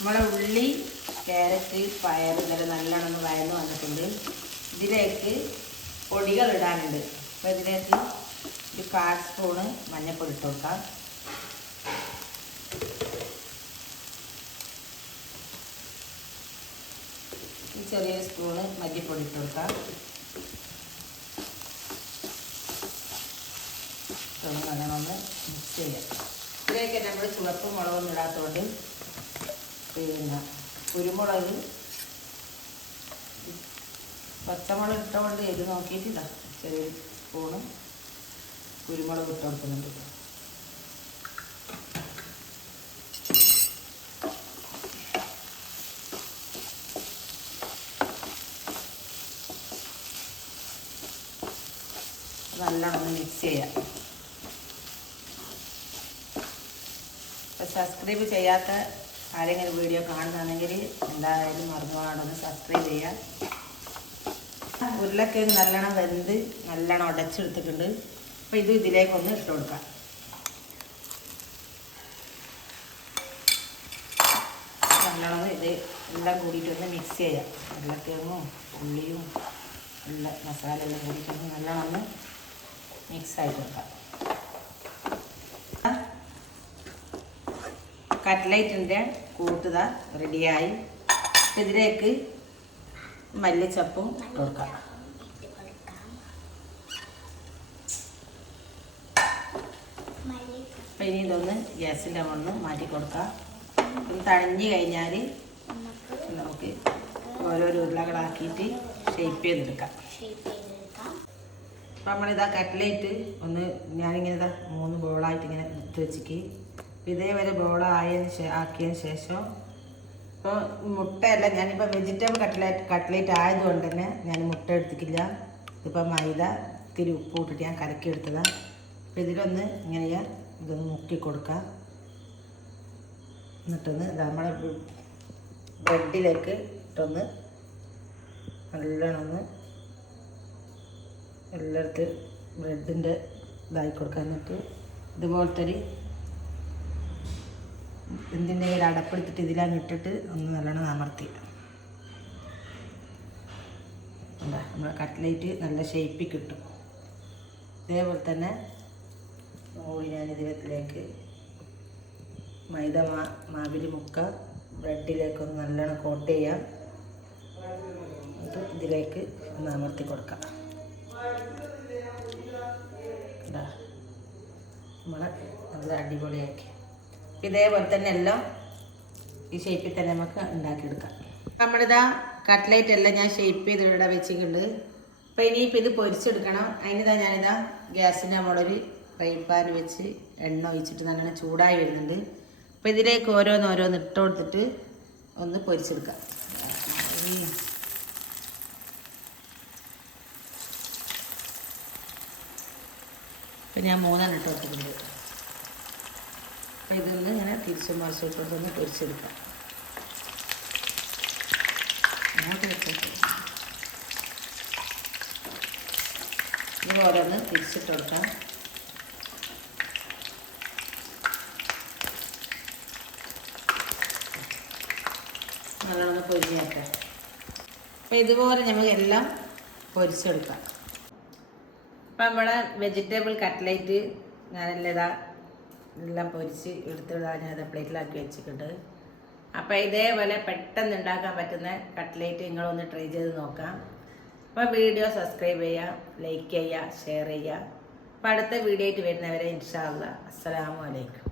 നമ്മളെ ഉള്ളി ക്യാരറ്റ് പയർ ഇതെല്ലാം നല്ലോണം ഒന്ന് വയന്ന് വന്നിട്ടുണ്ട്. ഇതിലേക്ക് പൊടികൾ ഇടാനുണ്ട്. അപ്പോൾ ഇതിലേക്ക് ഒരു കാൽ സ്പൂണ് മഞ്ഞൾപ്പൊടി ഇട്ട് കൊടുക്കാം. ഈ ചെറിയൊരു സ്പൂണ് മല്ലിപ്പൊടി ഇട്ട് കൊടുക്കാം. നല്ലോണം മിക്സ് ചെയ്യാം. ഇതിലേക്ക് നമ്മൾ ചുവപ്പ് മുളകൊന്നും ഇടാത്തതുകൊണ്ട് പിന്നെ കുരുമുളക് പച്ചമുളക് ഇട്ടുകൊണ്ട് എരി നോക്കിയിട്ടില്ല. ചെറിയ സ്പൂണ് കുരുമുളക് ഇട്ട് കൊടുക്കുന്നുണ്ട്. നല്ലോണം മിക്സ് ചെയ്യാം. സബ്സ്ക്രൈബ് ചെയ്യാത്ത ആരെങ്കിലും വീഡിയോ കാണുന്നതാണെങ്കിൽ എന്തായാലും മറന്നുപാടൊന്ന് സബ്സ്ക്രൈബ് ചെയ്യാം. ഉരുളക്കിഴങ്ങ് നല്ലോണം വെന്ത് നല്ലോണം ഉടച്ചെടുത്തിട്ടുണ്ട്. അപ്പോൾ ഇത് ഇതിലേക്കൊന്ന് ഇട്ട് കൊടുക്കാം. നല്ലോണം ഇത് എല്ലാം കൂടിയിട്ടൊന്ന് മിക്സ് ചെയ്യാം. ഉരുളക്കിഴങ്ങും ഉള്ളിയും ഉള്ള മസാല എല്ലാം കൂടിയിട്ടൊന്ന് നല്ലോണം ഒന്ന് മിക്സ് ആയി വെക്കാം കട്ട്ലൈറ്റിന്റെ കൂട്ടുക റെഡിയായി. ഇതിലേക്ക് മല്ലിച്ചപ്പും ഇട്ട് കൊടുക്കാം അപ്പം ഇനി ഇതൊന്ന് ഗ്യാസിന്റെ മുകളിൽ മാറ്റി കൊടുക്കാം. ഇത് തഴഞ്ഞു കഴിഞ്ഞാൽ നമുക്ക് ഓരോരോ ഉരുളകളാക്കിയിട്ട് ഷേപ്പ് ചെയ്തെടുക്കാം. അപ്പം നമ്മളിതാ കട്ട്ലേറ്റ് ഒന്ന് ഞാനിങ്ങനെ ഇതാ മൂന്ന് ബോളായിട്ട് ഇങ്ങനെ ഇട്ട് വെച്ചിക്ക് ഇതേവരെ ബോളായതിന് ശേ ആക്കിയതിന് ശേഷം ഇപ്പോൾ മുട്ടയല്ല ഞാനിപ്പോൾ വെജിറ്റബിൾ കട്ട്ലേറ്റ് കട്ട്ലേറ്റ് ആയതുകൊണ്ട് തന്നെ ഞാൻ മുട്ട എടുത്തിട്ടില്ല. ഇതിപ്പോൾ മൈദ ഇത്തിരി ഉപ്പ് ഇട്ടിട്ട് ഞാൻ കലക്കി എടുത്തതാണ് അപ്പോൾ ഇതിലൊന്ന് ഇങ്ങനെ ഇതൊന്ന് മുക്കി കൊടുക്കാം. എന്നിട്ടൊന്ന് ഇത് നമ്മളെ ബ്രെഡിലേക്ക് ഇട്ടൊന്ന് നല്ലോണം എല്ലായിടത്തും ബ്രെഡിന്റെ ഇതായി കൊടുക്കാൻ എന്നിട്ട് ഇതുപോലത്തെ ഒരു എന്തിന്റെ കയ്യിൽ അടപ്പെടുത്തിട്ട് ഇതിലാണ് ഇട്ടിട്ട് ഒന്ന് നല്ലോണം അമർത്തി. എന്താ നമ്മുടെ കട്ട്ലേറ്റ് നല്ല ഷേപ്പിൽ കിട്ടും. ഇതേപോലെ തന്നെ മോളി ഞാൻ ഇതിലേക്ക് മൈദ മാ മാവിൽ മുക്ക ബ്രെഡിലേക്കൊന്ന് നല്ലോണം കോട്ട് ചെയ്യാം. എന്നിട്ട് ഇതിലേക്ക് ഒന്ന് അമർത്തി കൊടുക്കാം. നമ്മളെ നല്ല അടിപൊളിയാക്കി. ഇതേപോലെ തന്നെ എല്ലാം ഈ ഷേപ്പിൽ തന്നെ നമുക്ക് ഉണ്ടാക്കിയെടുക്കാം. നമ്മളിതാ കട്ട്ലേറ്റ് എല്ലാം ഞാൻ ഷേപ്പ് ചെയ്ത് ഇവിടെ വെച്ചിട്ടുണ്ട്. അപ്പോൾ ഇനിയിപ്പോൾ ഇത് പൊരിച്ചെടുക്കണം. അതിനിതാ ഞാനിതാ ഗ്യാസിന്റെ നമ്മളൊരു ഫ്രൈ പാൻ വെച്ച് എണ്ണ ഒഴിച്ചിട്ട് നല്ലോണം ചൂടായി വരുന്നുണ്ട്. അപ്പോൾ ഇതിലേക്ക് ഓരോന്ന് ഓരോന്ന് ഇട്ട് കൊടുത്തിട്ട് ഒന്ന് പൊരിച്ചെടുക്കാം. ഇപ്പം ഞാൻ മൂന്നെണ്ണം ഇട്ട് കൊടുത്തിട്ടുണ്ട്. അപ്പം നിന്ന് ഇങ്ങനെ തിരിച്ചും മറിച്ചും ഒന്ന് പൊരിച്ചെടുക്കാം. അങ്ങോട്ട് വെച്ചിട്ട് ഓരോന്ന് തിരിച്ചിട്ട് കൊടുക്കാം. നല്ലോണം പൊരിഞ്ഞേക്കാം അപ്പം ഇതുപോലെ നമുക്ക് എല്ലാം പൊരിച്ചെടുക്കാം. അപ്പം നമ്മുടെ വെജിറ്റബിൾ കട്ട്ലേറ്റ് ഞാനെല്ലാം ഇതാ എല്ലാം പൊരിച്ച് എടുത്ത് ഞാനത് പ്ലേറ്റിലാക്കി വെച്ചിട്ടുണ്ട്. അപ്പോൾ ഇതേപോലെ പെട്ടെന്ന് ഉണ്ടാക്കാൻ പറ്റുന്ന കട്ട്ലേറ്റ് നിങ്ങളൊന്ന് ട്രൈ ചെയ്ത് നോക്കാം. അപ്പോൾ വീഡിയോ സബ്സ്ക്രൈബ് ചെയ്യുക ലൈക്ക് ചെയ്യുക ഷെയർ ചെയ്യുക. അപ്പോൾ അടുത്ത വീഡിയോ ആയിട്ട് വരുന്നവരെ ഇൻഷാല്ല അല്ലാ അസ്സലാമു അലൈക്കും.